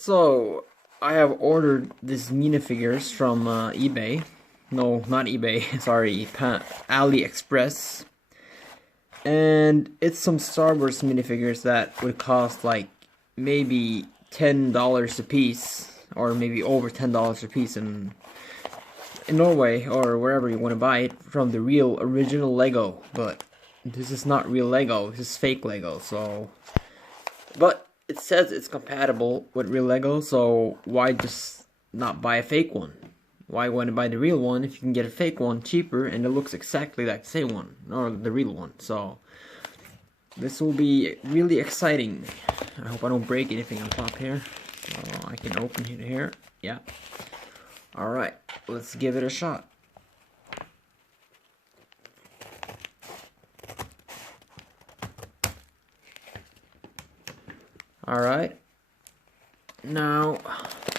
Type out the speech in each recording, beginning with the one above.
So, I have ordered these minifigures from eBay. No, not eBay, sorry, Aliexpress. And it's some Star Wars minifigures that would cost like maybe $10 a piece, or maybe over $10 a piece in Norway or wherever you want to buy it from the real original Lego. But this is not real Lego, this is fake Lego, so. But it says it's compatible with real Lego, so why just not buy a fake one? Why want to buy the real one if you can get a fake one cheaper and it looks exactly like the same one, or the real one? So this will be really exciting. I hope I don't break anything on top here. So I can open it here. Yeah. Alright, let's give it a shot. Alright, now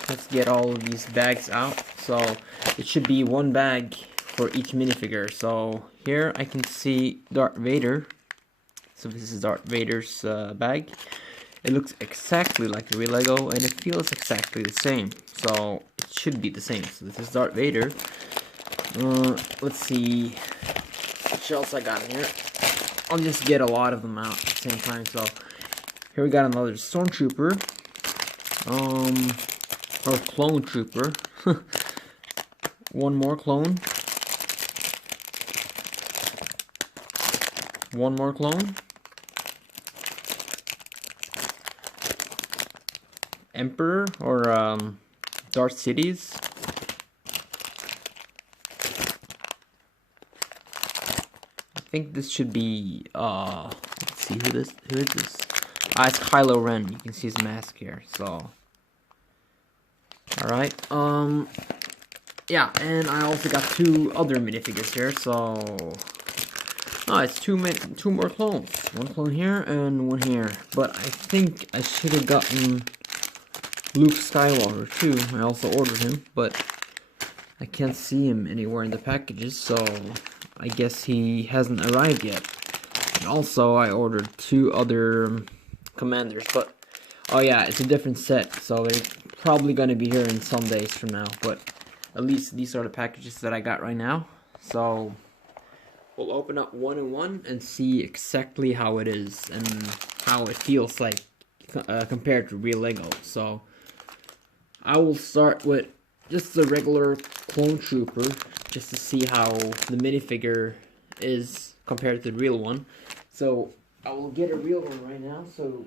let's get all of these bags out. So it should be one bag for each minifigure. So here I can see Darth Vader. So this is Darth Vader's bag. It looks exactly like the real Lego and it feels exactly the same. So it should be the same. So this is Darth Vader. Let's see what else I got in here. I'll just get a lot of them out at the same time. So here we got another stormtrooper, or clone trooper. One more clone. One more clone. Emperor, or Dart Sidious. I think this should be let's see who is this? It's Kylo Ren. You can see his mask here. So, alright. Yeah, and I also got two other minifigures here. So, it's two more clones. One clone here and one here. But I think I should have gotten Luke Skywalker too. I also ordered him, but I can't see him anywhere in the packages. So, I guess he hasn't arrived yet. And also, I ordered two other commanders, but oh yeah, it's a different set, so they're probably gonna be here in some days from now. But at least these are the packages that I got right now. So we'll open up one and one and see exactly how it is and how it feels like compared to real Lego. So I will start with just the regular clone trooper, just to see how the minifigure is compared to the real one. So I will get a real one right now, so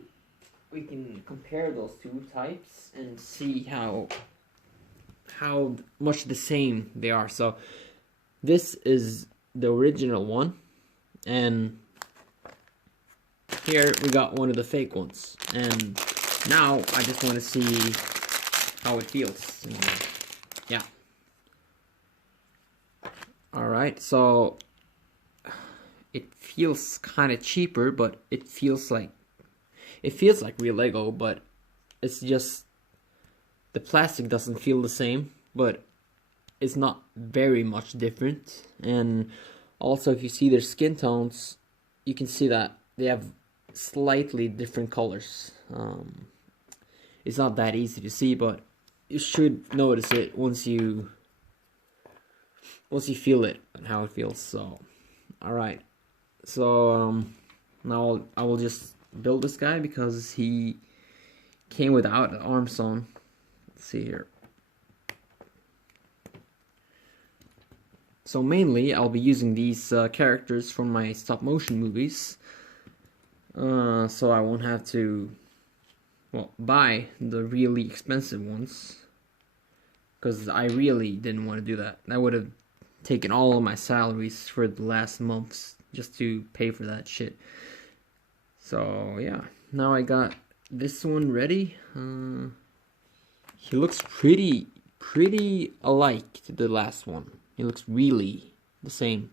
we can compare those two types and see how much the same they are. So this is the original one, and here we got one of the fake ones. And now I just want to see how it feels. Yeah. Alright, so it feels kind of cheaper, but it feels like real Lego, but it's just the plastic doesn't feel the same, but it's not very much different. And also, if you see their skin tones, you can see that they have slightly different colors. It's not that easy to see, but you should notice it once you feel it and how it feels. So, alright. So, now I will just build this guy because he came without an arm sewn. Let's see here. So mainly, I'll be using these characters from my stop motion movies. So I won't have to, buy the really expensive ones. Because I really didn't want to do that. I would have taken all of my salaries for the last months just to pay for that shit. So yeah, now I got this one ready. He looks pretty alike to the last one. He looks really the same.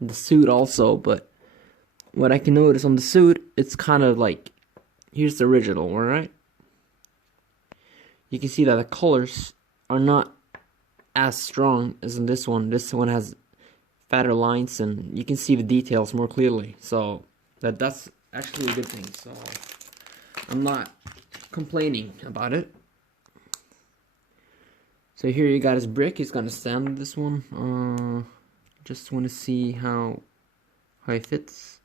The suit also, but what I can notice on the suit, it's kind of like, here's the original, alright? You can see that the colors are not as strong as in this one. This one has fatter lines and you can see the details more clearly. So that's actually a good thing. So I'm not complaining about it. So here you got his brick. He's gonna stand with this one. Just want to see how it fits.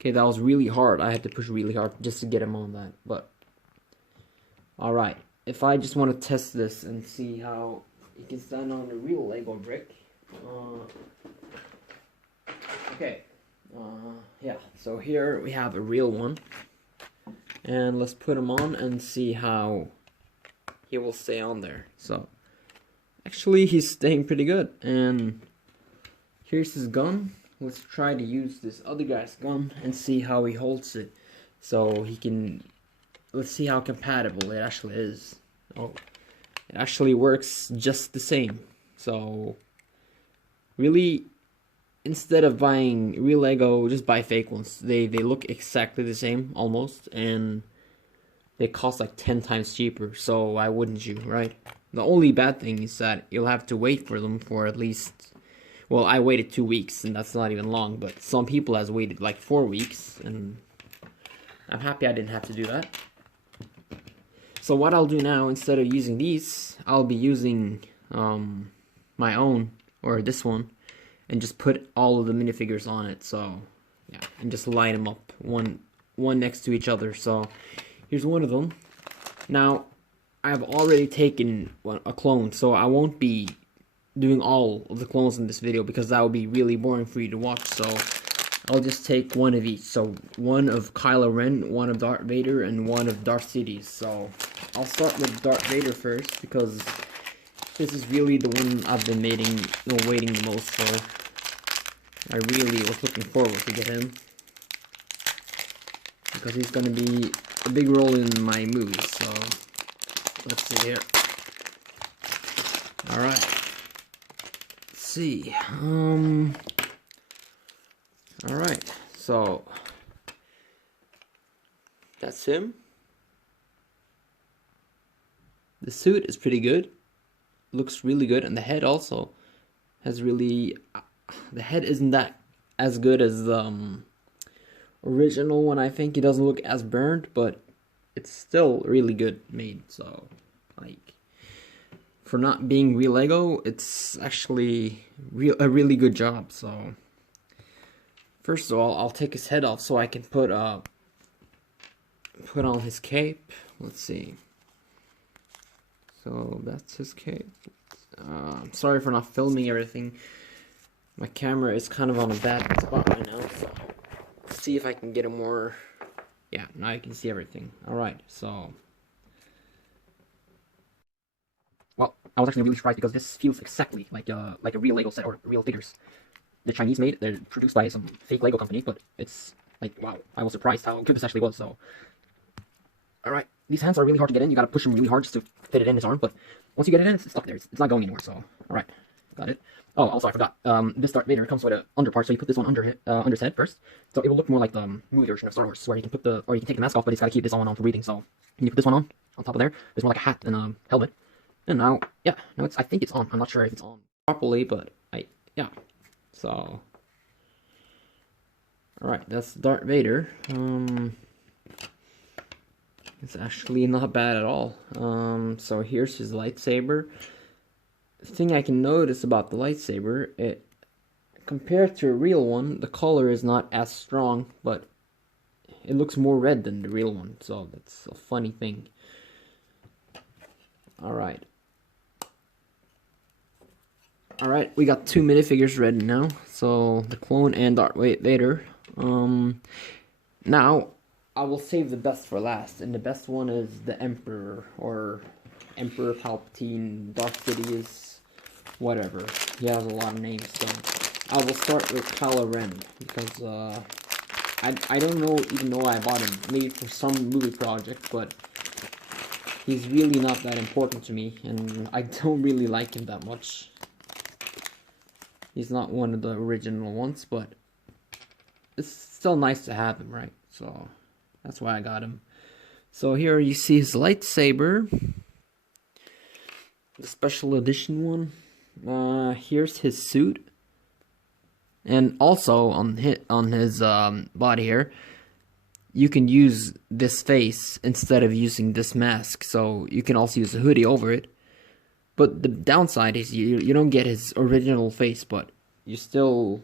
Okay, that was really hard. I had to push really hard just to get him on that. But alright, if I just want to test this and see how it can stand on a real Lego brick. Okay. Yeah, so here we have a real one. And let's put him on and see how he will stay on there. So, actually he's staying pretty good. And here's his gun. Let's try to use this other guy's gun and see how he holds it. So he can, let's see how compatible it actually is. Oh, it actually works just the same. So, really, instead of buying real Lego, just buy fake ones. They look exactly the same, almost, and they cost like 10 times cheaper, so why wouldn't you, right? The only bad thing is that you'll have to wait for them for at least, well, I waited 2 weeks, and that's not even long, but some people has waited like 4 weeks, and I'm happy I didn't have to do that. So what I'll do now, instead of using these, I'll be using my own, or this one, and just put all of the minifigures on it. So yeah, and just line them up one next to each other. So here's one of them. Now I've already taken a clone, so I won't be doing all of the clones in this video because that would be really boring for you to watch. So I'll just take one of each. So one of Kylo Ren, one of Darth Vader, and one of Dart Sidious. So I'll start with Darth Vader first because this is really the one I've been waiting the most for. I really was looking forward to get him because he's gonna be a big role in my movies. So let's see here. All right. Let's see. All right. So that's him. The suit is pretty good. Looks really good, and the head also has really. The head isn't that as good as the original one. I think it doesn't look as burned, but it's still really good made. So, like, for not being real Lego, it's actually a really good job. So, first of all, I'll take his head off so I can put on his cape. Let's see. So that's his cape. I'm sorry for not filming everything. My camera is kind of on a bad spot right now, so let's see if I can get a more. Yeah, now you can see everything. Alright, so. Well, I was actually really surprised because this feels exactly like a real Lego set or real figures. The Chinese made, they're produced by some fake Lego company, but it's like, wow, I was surprised how good this actually was, so. Alright, these hands are really hard to get in. You gotta push them really hard just to fit it in his arm, but once you get it in, it's stuck there. It's not going anywhere, so. Alright, got it. Oh, also I forgot. This Darth Vader comes with an underpart, so you put this one under his head first. So it will look more like the movie version of Star Wars, where you can or you can take the mask off, but he's got to keep this one on for breathing. So you put this one on top of there. There's more like a hat and a helmet. And now, yeah, now I think it's on. I'm not sure if it's on properly, but yeah. So, all right, that's Darth Vader. It's actually not bad at all. So here's his lightsaber. The thing I can notice about the lightsaber, compared to a real one, the color is not as strong, but it looks more red than the real one, so that's a funny thing. Alright. Alright, we got 2 minifigures ready now, so the clone and Darth Vader. Now, I will save the best for last, and the best one is the Emperor, or Emperor Palpatine, Dart Sidious, whatever. He has a lot of names, so I will start with Kylo Ren, because I don't even know why I bought him. Maybe for some movie project, but he's really not that important to me, and I don't really like him that much. He's not one of the original ones, but it's still nice to have him, right? So that's why I got him. So here you see his lightsaber, the special edition one. Here's his suit, and also on his body here, you can use this face instead of using this mask, so you can also use a hoodie over it. But the downside is you don't get his original face, but you still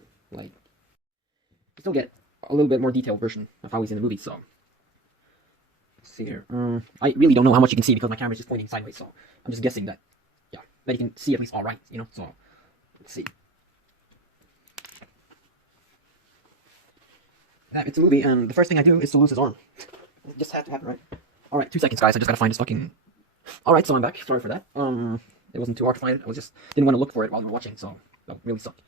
get a little bit more detailed version of how he's in the movie. So let's see here. I really don't know how much you can see because my camera's just pointing sideways, so I'm just guessing that that you can see at least all right, you know. So let's see. It's a movie, and the first thing I do is to lose his arm. It just had to happen, right? Alright, 2 seconds, guys. I just gotta find his fucking... Alright, so I'm back. Sorry for that. It wasn't too hard to find it. I just didn't want to look for it while we were watching, so that really sucked.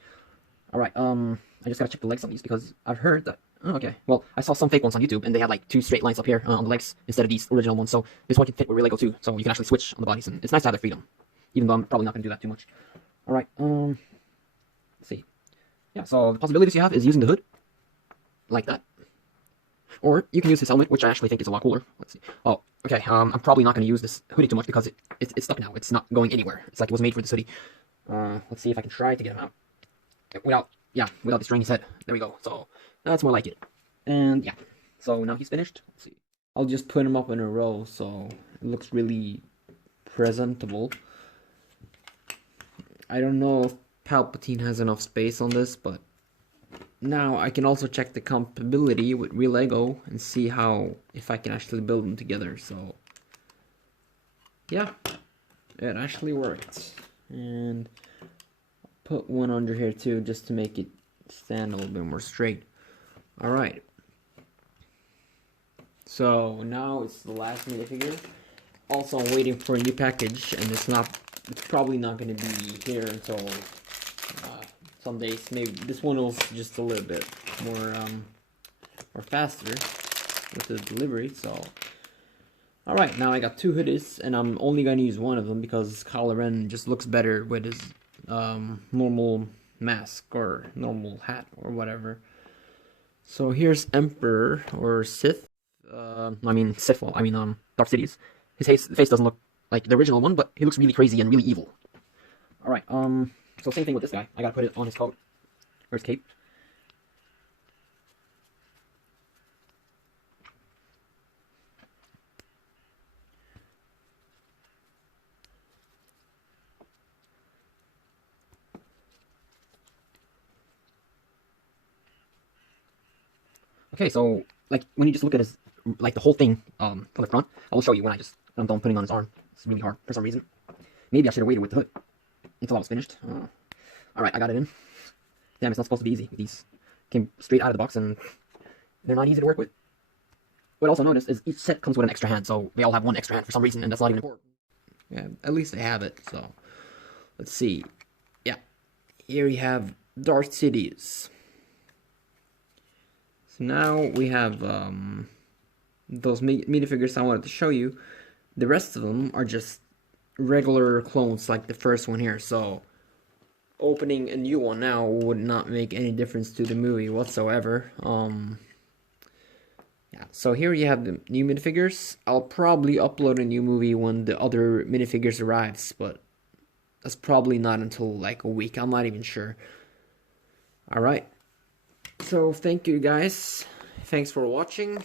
Alright, I just gotta check the legs on these because I've heard that... Oh, okay. Well, I saw some fake ones on YouTube, and they had like 2 straight lines up here on the legs instead of these original ones, so this one can fit with real Lego too, so you can actually switch on the bodies, and it's nice to have the freedom, even though I'm probably not gonna do that too much. Alright, let's see. Yeah, so the possibilities you have is using the hood, like that. Or you can use his helmet, which I actually think is a lot cooler. Let's see. Oh, okay. I'm probably not going to use this hoodie too much because it's stuck now. It's not going anywhere. It's like it was made for this hoodie. Let's see if I can try to get him out without destroying his head. There we go. So that's more like it. And yeah. So now he's finished. Let's see. I'll just put him up in a row so it looks really presentable. I don't know if Palpatine has enough space on this, but now I can also check the compatibility with real Lego and see if I can actually build them together. So yeah, it actually worked. And I'll put one under here too, just to make it stand a little bit more straight. Alright, so now it's the last minifigure. Also, I'm waiting for a new package, and it's probably not going to be here until some days. Maybe this one was just a little bit more faster with the delivery. So alright, now I got 2 hoodies, and I'm only going to use one of them because Kylo Ren just looks better with his normal mask or normal hat or whatever. So here's Emperor or Sith. Dart Sidious. His face doesn't look like the original one, but he looks really crazy and really evil. Alright, so same thing with this guy. I gotta put it on his coat. Or his cape. Okay, so like when you just look at his the whole thing from the front, I will show you when I'm done putting on his arm. It's really hard for some reason. Maybe I should have waited with the hood until I was finished. Alright, I got it in. Damn, it's not supposed to be easy. These came straight out of the box, and they're not easy to work with. What I also noticed is each set comes with an extra hand, so they all have one extra hand for some reason, and that's not even important. Yeah, at least they have it, so... Let's see. Yeah. Here we have Dart Sidious. So now we have those minifigures I wanted to show you. The rest of them are just regular clones like the first one here, so opening a new one now would not make any difference to the movie whatsoever. Yeah, so here you have the new minifigures. I'll probably upload a new movie when the other minifigures arrives, but that's probably not until like a week. I'm not even sure. Alright, so thank you guys. Thanks for watching.